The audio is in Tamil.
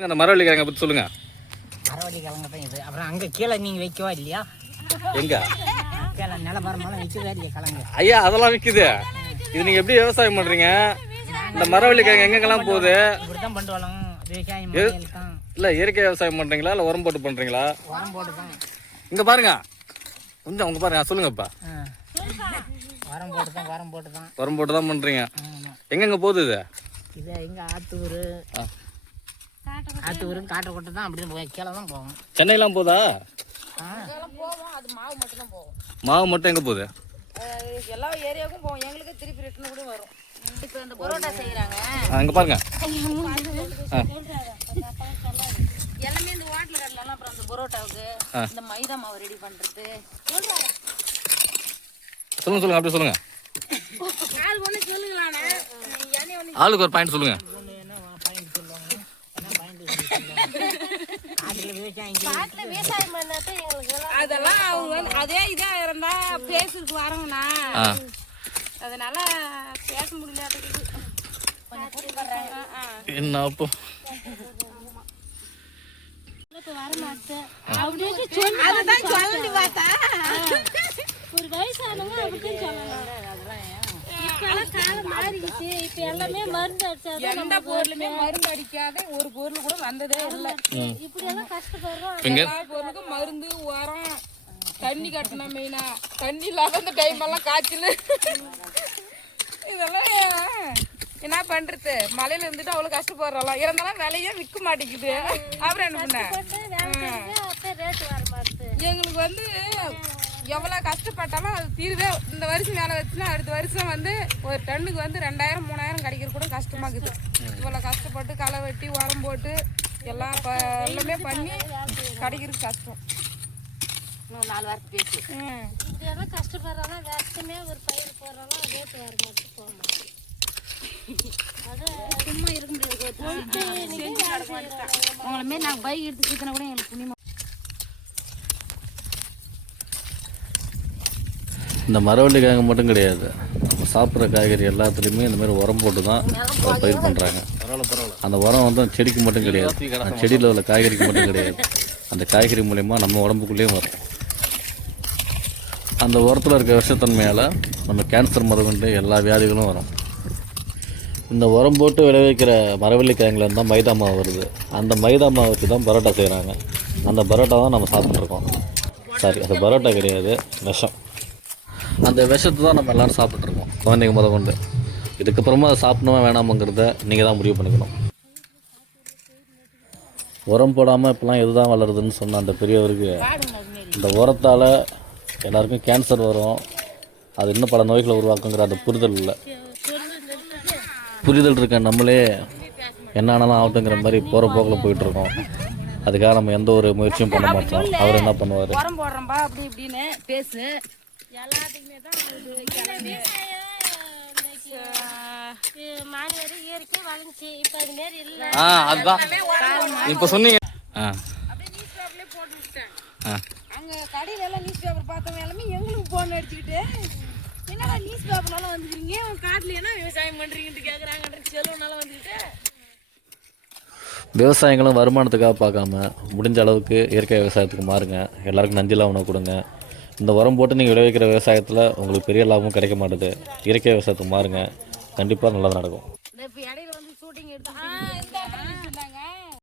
அந்த மரவள்ளி கிழங்க பற்றி சொல்லுங்க. மரவள்ளி கிழங்கு தான் இது. அப்புறம் அங்கே கீழே நீங்கள் வைக்கவா இல்லையா? எங்க கீழே நிலப்பரமெல்லாம் விற்கவே இல்லையா கிழங்கு? ஐயா அதெல்லாம் விற்குது. இது நீங்கள் எப்படி விவசாயம் பண்ணுறீங்க? இந்த மரவள்ளி கிழங்கு எங்கெங்கெல்லாம் போகுது? இப்படி தான் பண்ணிட்டு வரலாம் விவசாயம் தான். இல்லை இயற்கை விவசாயம் பண்ணுறீங்களா இல்லை உரம் போட்டு பண்ணுறீங்களா? உரம் போட்டு தான். இங்கே பாருங்க கொஞ்சம் உங்க பாருங்க சொல்லுங்கப்பா. உரம் போட்டு தான் உரம் போட்டு தான் பண்ணுறீங்க. எங்கெங்கே போகுது இது? இது எங்கே ஆத்தூர் காட்டுக்கொட்டை தான். அப்படி கீழே தான் போகும். சென்னையெல்லாம் போதா? அது மாவு மட்டும் தான் போகும். மாவு மட்டும் எங்கே போகுது? எல்லா ஏரியாவுக்கும் போகும். எங்களுக்கு திருப்பி ரிட்டர்ன் கூட வரும். இப்போ இந்த பரோட்டா செய்கிறாங்க. அங்கே பாருங்க எல்லாமே இந்த வாட்டில் கடலாம். அப்புறம் அந்த பரோட்டாவுக்கு இந்த மைதா மாவு ரெடி பண்ணுறது. சொல்லுங்க அப்படியே சொல்லுங்க. ஆள் ஒன்று சொல்லுங்களாண்ணே. ஆளுக்கு ஒரு பாயிண்ட் சொல்லுங்க. அதெல்லாம் அவங்க அதே இதா இருந்தா பேசுறதுக்கு வரங்கண்ணா. அதனால பேச முடியல. என்ன அப்போ ஒரு வயசானவங்க அப்படிதான் சொல்லலாம். இப்பெல்லாம் காலம் மாறிடுச்சு. இப்ப எல்லாமே மருந்து அடிச்சாதான். எந்த பொருளுமே மருந்து அடிக்காத ஒரு பொருள் கூட வந்ததே இல்லை. இப்படி எல்லாம் கஷ்டப்படுறோம். எல்லா பொருளுக்கும் மருந்து உரம் தண்ணி கட்டணும். மெயினா தண்ணி இல்லாத இந்த டைம் எல்லாம் காய்ச்சல். இதெல்லாம் என்ன பண்றது? மழையில இருந்துட்டு அவ்வளவு கஷ்டப்படுறோம். இருந்தாலும் விலையே விற்க மாட்டேங்குது. அப்புறம் என்ன பண்ண எங்களுக்கு வந்து எவ்வளவு கஷ்டப்பட்டாலும் அது தீர்வே. இந்த வருஷம் வேலை வச்சுன்னா அடுத்த வருஷம் வந்து ஒரு டன்னுக்கு வந்து 2000 3000 கிடைக்கிறது கூட கஷ்டமா இருக்குது. இவ்வளவு கஷ்டப்பட்டு களை வெட்டி உரம் போட்டு எல்லாம் எல்லாமே பண்ணி கிடைக்கிறது கஷ்டம். 4 வாரத்துக்கு பேசு. இப்படியெல்லாம் கஷ்டப்படுறோம்னா வருஷமே ஒரு பயிர் போடுறோம்னா ரேட்டு வர மாட்டேன் போக மாட்டேன். சும்மா இருக்க முடியாது. உங்களை மாரி நாங்கள் பைக் எடுத்து சுற்றினா கூட எங்களுக்கு புண்ணியமா. இந்த மரவள்ளி கிழங்கு மட்டும் கிடையாது, நம்ம சாப்பிட்ற காய்கறி எல்லாத்துலேயுமே இந்த மாதிரி உரம் போட்டு தான் பயிர் பண்ணுறாங்க. அந்த உரம் வந்து செடிக்கு மட்டும் கிடையாது, செடியில் உள்ள காய்கறிக்கு மட்டும் கிடையாது, அந்த காய்கறி மூலயமா நம்ம உடம்புக்குள்ளேயும் வரும். அந்த உரத்தில் இருக்க விஷத்தன்மையால் நம்ம கேன்சர் முதற்கொண்டு எல்லா வியாதிகளும் வரும். இந்த உரம் போட்டு விளைவிக்கிற மரவள்ளி கிழங்குல இருந்தால் மைதா மாவு வருது. அந்த மைதா மாவுக்கு தான் பரோட்டா செய்கிறாங்க. அந்த பரோட்டா தான் நம்ம சாப்பிட்ருக்கோம். சாரி, அது பரோட்டா கிடையாது, விஷம். அந்த விஷத்தை தான் நம்ம எல்லோரும் சாப்பிட்ருக்கோம், குழந்தைங்க முதற்கொண்டு. இதுக்கப்புறமா அதை சாப்பிடணுமா வேணாமுங்கிறத நீங்கள் தான் முடிவு பண்ணிக்கணும். உரம் போடாமல் இப்போலாம் இதுதான் வளருதுன்னு சொன்ன அந்த பெரியவருக்கு இந்த உரத்தால் எல்லாருக்கும் கேன்சர் வரும், அது இன்னும் பல நோய்களை உருவாக்குங்கிற அந்த புரிதல் இல்லை. புரிதல் இருக்க நம்மளே என்ன ஆனாலும் ஆகட்டுங்கிற மாதிரி போகிற போக்கில் போயிட்டுருக்கோம். அதுக்காக நம்ம எந்த ஒரு முயற்சியும் பண்ண மாட்டோம். அவர் என்ன பண்ணுவார்? உரம் போடுறோம்பா அப்படி இப்படின்னு பேசு. எல்லாத்துக்குமே தான் மாநில இயற்கை வளர்ந்துச்சு. இப்போ அது மாரி இல்லை. அதுதான் இப்போ சொன்னீங்க. அங்கே கடையில எல்லாம் நியூஸ் பேப்பர் பார்த்தவங்க எல்லாமே எங்களுக்கு போன் அடிச்சுக்கிட்டு என்னடா நியூஸ் பேப்பர்னால வந்துக்கிறீங்க, உங்க காட்டுல என்ன விவசாயம் பண்றீங்கன்னு கேட்குறாங்கன்ற செலவுனால வந்துக்கிட்டு. விவசாயிகளும் வருமானத்துக்காக பார்க்காம முடிஞ்ச அளவுக்கு இயற்கை விவசாயத்துக்கு மாறுங்க. எல்லாருக்கும் நஞ்சிலாம் உணவு கொடுங்க. இந்த உரம் போட்டு நீங்கள் விளைவிக்கிற விவசாயத்தில் உங்களுக்கு பெரிய லாபமும் கிடைக்க மாட்டுது. இயற்கை விவசாயத்துக்கு மாறுங்க, கண்டிப்பாக நல்லது நடக்கும். இப்போ இடையில வந்து ஷூட்டிங் எடுத்து